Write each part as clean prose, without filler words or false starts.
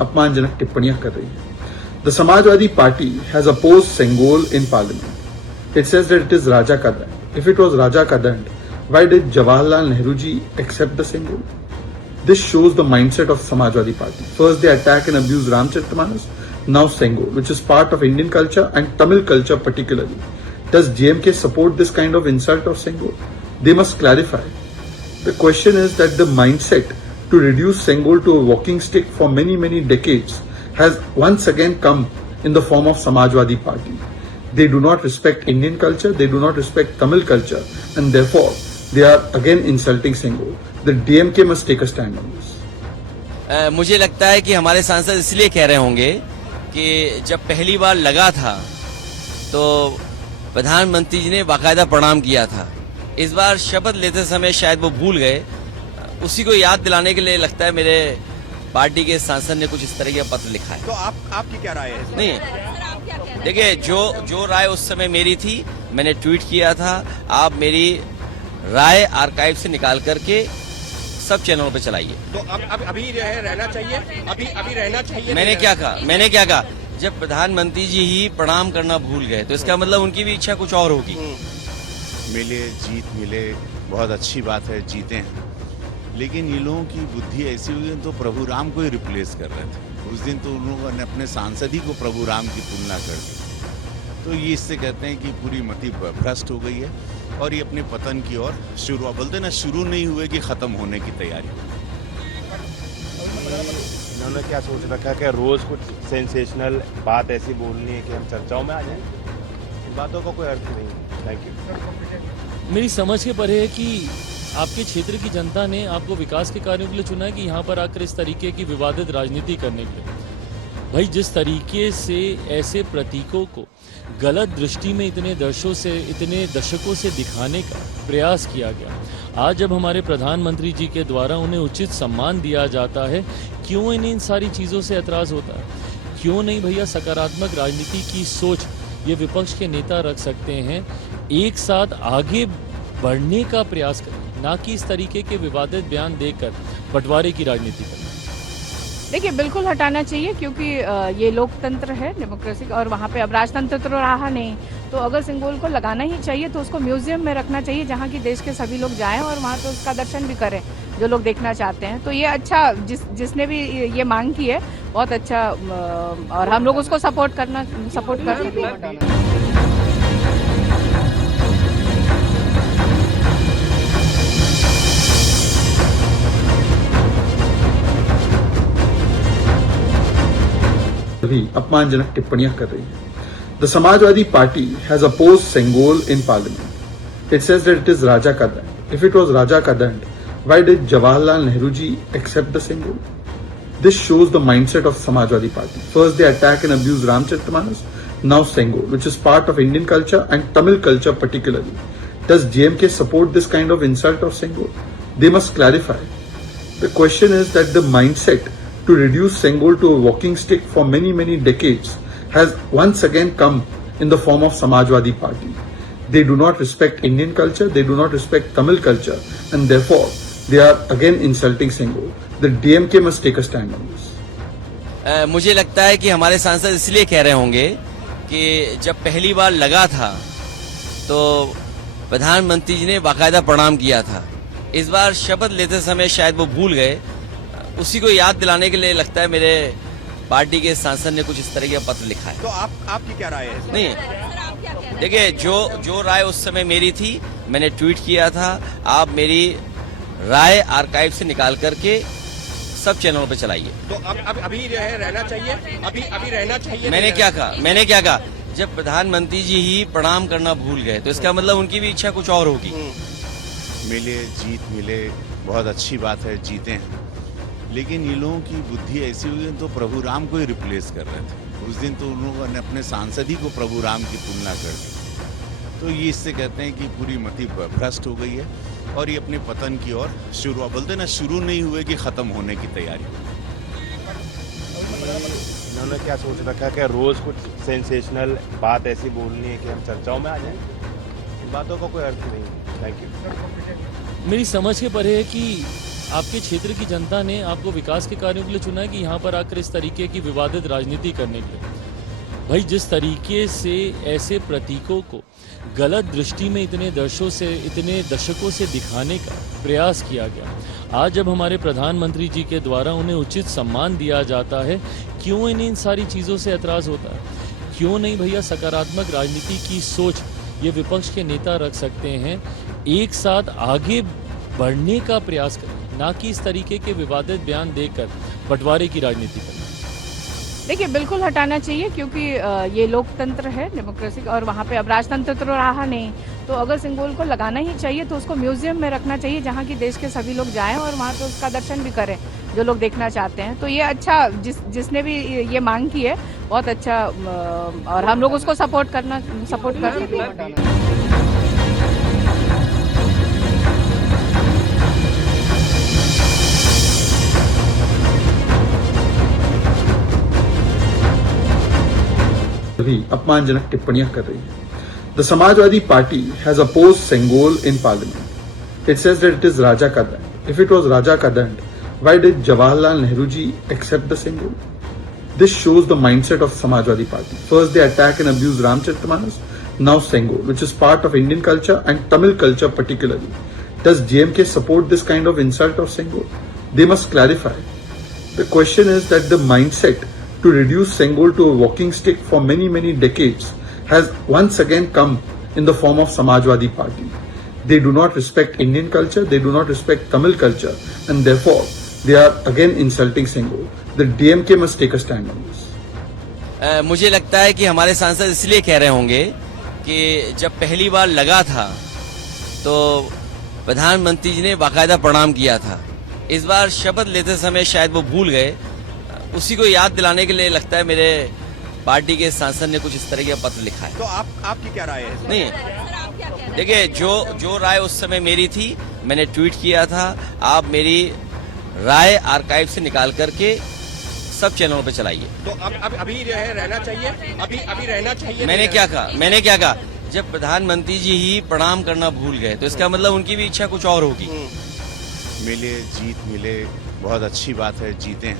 अपमानजनक टिप्पणियां कर रही है। The Samajwadi party has opposed Sengol in parliament. It says that it is राजा का दंड। इफ इट वाज राजा का दंड, why did Jawaharlal Nehru ji accept the Sengol? This shows the mindset of Samajwadi Party. First they attack and abuse Ramcharitmanas, now Sengol, which is part of Indian culture and Tamil culture particularly. Does JMK support this kind of insult of Sengol? They must clarify. The question is that the mindset to reduce Sengol to a walking stick for many decades has once again come in the form of Samajwadi Party. They do not respect Indian culture, they do not respect Tamil culture, and therefore they are again insulting Sengol. The DMK must take a stand on this. मुझे लगता है कि हमारे सांसद इसलिए कह रहे होंगे कि जब पहली बार लगा था तो प्रधानमंत्री जी ने बाकायदा प्रणाम किया था। इस बार शपथ लेते समय शायद वो भूल गए। उसी को याद दिलाने के लिए लगता है मेरे पार्टी के सांसद ने कुछ इस तरह का पत्र लिखा है। तो आपकी क्या राय है? नहीं, देखिए जो राय उस समय मेरी थी मैंने ट्वीट किया था। आप मेरी राय आर्काइव से निकाल करके सब चैनलों पे चलाइए। तो अभी रहना चाहिए, अभी रहना चाहिए। मैंने क्या कहा जब प्रधानमंत्री जी ही प्रणाम करना भूल गए तो इसका मतलब उनकी भी इच्छा कुछ और होगी। जीत मिले बहुत अच्छी बात है, जीते हैं, लेकिन ये लोगों की बुद्धि ऐसी हुई है तो प्रभु राम को ही रिप्लेस कर रहे थे। उस दिन तो उन लोगों ने अपने सांसद ही को प्रभु राम की तुलना कर दी। तो ये इससे कहते हैं कि पूरी मति भ्रष्ट हो गई है और ये अपने पतन की ओर शुरू, बोलते ना शुरू नहीं हुए कि खत्म होने की तैयारी। इन्होंने क्या सोच रखा है कि रोज कुछ सेंसेशनल बात ऐसी बोलनी है कि हम चर्चाओं में आ जाएं? इन बातों का कोई अर्थ नहीं। Thank you. मेरी समझ के परे है कि आपके क्षेत्र की जनता ने आपको विकास के कार्यों के लिए चुना है कि यहाँ पर आकर इस तरीके की विवादित राजनीति करने के लिए। भाई जिस तरीके से ऐसे प्रतीकों को गलत दृष्टि में इतने दशकों से दिखाने का प्रयास किया गया, आज जब हमारे प्रधानमंत्री जी के द्वारा उन्हें उचित सम्मान दिया जाता है, क्यों इन्हें इन सारी चीज़ों से एतराज़ होता है? क्यों नहीं भैया सकारात्मक राजनीति की सोच ये विपक्ष के नेता रख सकते हैं, एक साथ आगे बढ़ने का प्रयास करें, ना कि इस तरीके के विवादित बयान देकर बंटवारे की राजनीति करें। देखिए बिल्कुल हटाना चाहिए क्योंकि ये लोकतंत्र है, डेमोक्रेसी, और वहाँ पे अब राजतंत्र तो रहा नहीं। तो अगर सिंगोल को लगाना ही चाहिए तो उसको म्यूजियम में रखना चाहिए जहाँ की देश के सभी लोग जाएं और वहाँ तो उसका दर्शन भी करें जो लोग देखना चाहते हैं। तो ये अच्छा, जिसने भी ये मांग की है बहुत अच्छा, और हम लोग उसको सपोर्ट कर सकते हैं। अपमानजनक टिप्पणियां कर रही है। The Samajwadi party has opposed Sengol in parliament. It says that it is राजा का दंड। इफ इट वाज राजा का दंड, why did Jawaharlal Nehru ji accept the Sengol? This shows the mindset of Samajwadi Party. First they attack and abuse Ramcharitmanas, now Sengol, which is part of Indian culture and Tamil culture particularly. Does JMK support this kind of insult of Sengol? They must clarify. The question is that the mindset to reduce Sengol to a walking stick for many decades has once again come in the form of Samajwadi Party. They do not respect Indian culture, they do not respect Tamil culture, and therefore they are again insulting Sengol. The DMK must take a stand on this. मुझे लगता है कि हमारे सांसद इसलिए कह रहे होंगे कि जब पहली बार लगा था तो प्रधानमंत्री जी ने बाकायदा प्रणाम किया था। इस बार शपथ लेते समय शायद वो भूल गए। उसी को याद दिलाने के लिए लगता है मेरे पार्टी के सांसद ने कुछ इस तरह का पत्र लिखा है। तो आपकी क्या राय है? नहीं, देखिए जो राय उस समय मेरी थी मैंने ट्वीट किया था। आप मेरी राय आर्काइव से निकाल करके सब चैनलों पे चलाइए। तो अभी रहना चाहिए, अभी रहना चाहिए। मैंने क्या कहा जब प्रधानमंत्री जी ही प्रणाम करना भूल गए तो इसका मतलब उनकी भी इच्छा कुछ और होगी। जीत मिले बहुत अच्छी बात है, जीते हैं, लेकिन ये लोगों की बुद्धि ऐसी हुई है तो प्रभु राम को ही रिप्लेस कर रहे थे। उस दिन तो उन लोगों ने अपने सांसद ही को प्रभु राम की तुलना कर दी। तो ये इससे कहते हैं कि पूरी मति भ्रष्ट हो गई है और ये अपने पतन की ओर शुरू, बोलते ना शुरू नहीं हुए कि खत्म होने की तैयारी। इन्होंने क्या सोच रखा है कि रोज कुछ सेंसेशनल बात ऐसी बोलनी है कि हम चर्चाओं में आ जाएं? इन बातों का कोई अर्थ नहीं। Thank you. मेरी समझ के परे है कि आपके क्षेत्र की जनता ने आपको विकास के कार्यों के लिए चुना है कि यहाँ पर आकर इस तरीके की विवादित राजनीति करने के लिए? भाई जिस तरीके से ऐसे प्रतीकों को गलत दृष्टि में इतने दशकों से दिखाने का प्रयास किया गया, आज जब हमारे प्रधानमंत्री जी के द्वारा उन्हें उचित सम्मान दिया जाता है, क्यों इन्हें इन सारी चीज़ों से एतराज़ होता है? क्यों नहीं भैया सकारात्मक राजनीति की सोच ये विपक्ष के नेता रख सकते हैं, एक साथ आगे बढ़ने का प्रयास करें, ना कि इस तरीके के विवादित बयान देकर बंटवारे की राजनीति करें। देखिए बिल्कुल हटाना चाहिए क्योंकि ये लोकतंत्र है, डेमोक्रेसी, और वहाँ पे अब राजतंत्र तो रहा नहीं। तो अगर सिंबल को लगाना ही चाहिए तो उसको म्यूजियम में रखना चाहिए जहाँ की देश के सभी लोग जाएं और वहाँ पे उसका दर्शन भी करें जो लोग देखना चाहते हैं। तो ये अच्छा, जिसने भी ये मांग की है बहुत अच्छा, और हम लोग उसको सपोर्ट कर सकते हैं। भी अपमानजनक टिप्पणियां कर रही है। The Samajwadi party has opposed Sengol in parliament. It says that it is राजा का दंड। इफ इट वाज राजा का दंड, why did Jawaharlal Nehru ji accept the Sengol? This shows the mindset of Samajwadi Party. First they attack and abuse Ramcharitmanas, now Sengol, which is part of Indian culture and Tamil culture particularly. Does JMK support this kind of insult of Sengol? They must clarify. The question is that the mindset to reduce Sengol to a walking stick for many decades has once again come in the form of Samajwadi Party. They do not respect Indian culture, they do not respect Tamil culture, and therefore they are again insulting Sengol. The DMK must take a stand on this. मुझे लगता है कि हमारे सांसद इसलिए कह रहे होंगे कि जब पहली बार लगा था तो प्रधानमंत्री जी ने बाकायदा प्रणाम किया था। इस बार शपथ लेते समय शायद वो भूल गए, उसी को याद दिलाने के लिए लगता है मेरे पार्टी के सांसद ने कुछ इस तरह का पत्र लिखा है। तो आपकी क्या राय है? नहीं, देखिए जो राय उस समय मेरी थी, मैंने ट्वीट किया था। आप मेरी राय आर्काइव से निकाल करके सब चैनलों पे चलाइए। तो अब अभी रहना चाहिए, अभी रहना चाहिए। मैंने क्या कहा? जब प्रधानमंत्री जी ही प्रणाम करना भूल गए तो इसका मतलब उनकी भी इच्छा कुछ और होगी। मिले बहुत अच्छी बात है, जीते हैं,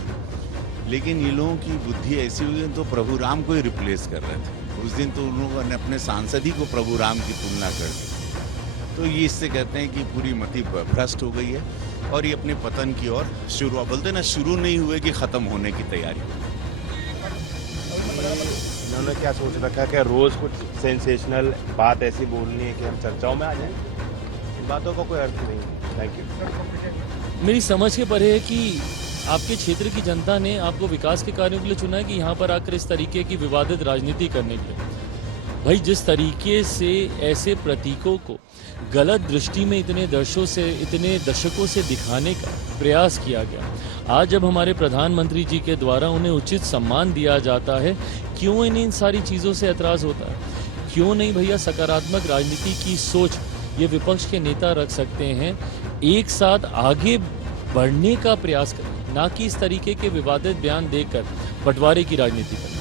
लेकिन ये लोगों की बुद्धि ऐसी हुई तो प्रभु राम को ही रिप्लेस कर रहे थे। उस दिन तो उन लोगों ने अपने सांसद ही को प्रभु राम की तुलना कर दी। तो ये इससे कहते हैं कि पूरी मति भ्रष्ट हो गई है और ये अपने पतन की ओर बोलते ना, शुरू नहीं हुए कि खत्म होने की तैयारी। इन्होंने क्या सोच रखा है कि रोज कुछ सेंसेशनल बात ऐसी बोलनी है कि हम चर्चाओं में आ जाएं? इन बातों का कोई अर्थ नहीं। Thank you. मेरी समझ के परे है कि आपके क्षेत्र की जनता ने आपको विकास के कार्यों के लिए चुना है कि यहाँ पर आकर इस तरीके की विवादित राजनीति करने के लिए। भाई जिस तरीके से ऐसे प्रतीकों को गलत दृष्टि में इतने दशकों से दिखाने का प्रयास किया गया, आज जब हमारे प्रधानमंत्री जी के द्वारा उन्हें उचित सम्मान दिया जाता है, क्यों इन्हें इन सारी चीज़ों से एतराज़ होता है? क्यों नहीं भैया सकारात्मक राजनीति की सोच ये विपक्ष के नेता रख सकते हैं, एक साथ आगे बढ़ने का प्रयास करें, ना कि इस तरीके के विवादित बयान देकर बंटवारे की राजनीति करें।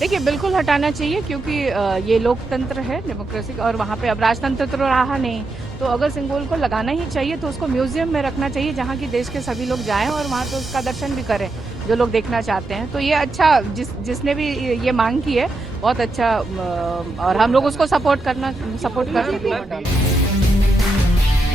देखिए बिल्कुल हटाना चाहिए क्योंकि ये लोकतंत्र है, डेमोक्रेसी, और वहाँ पे अब राजतंत्र तो रहा नहीं। तो अगर सिंबल को लगाना ही चाहिए तो उसको म्यूजियम में रखना चाहिए जहाँ की देश के सभी लोग जाएं और वहाँ पे उसका दर्शन भी करें जो लोग देखना चाहते हैं। तो ये अच्छा, जिसने भी ये मांग की है बहुत अच्छा, और हम लोग उसको सपोर्ट कर सकते हैं।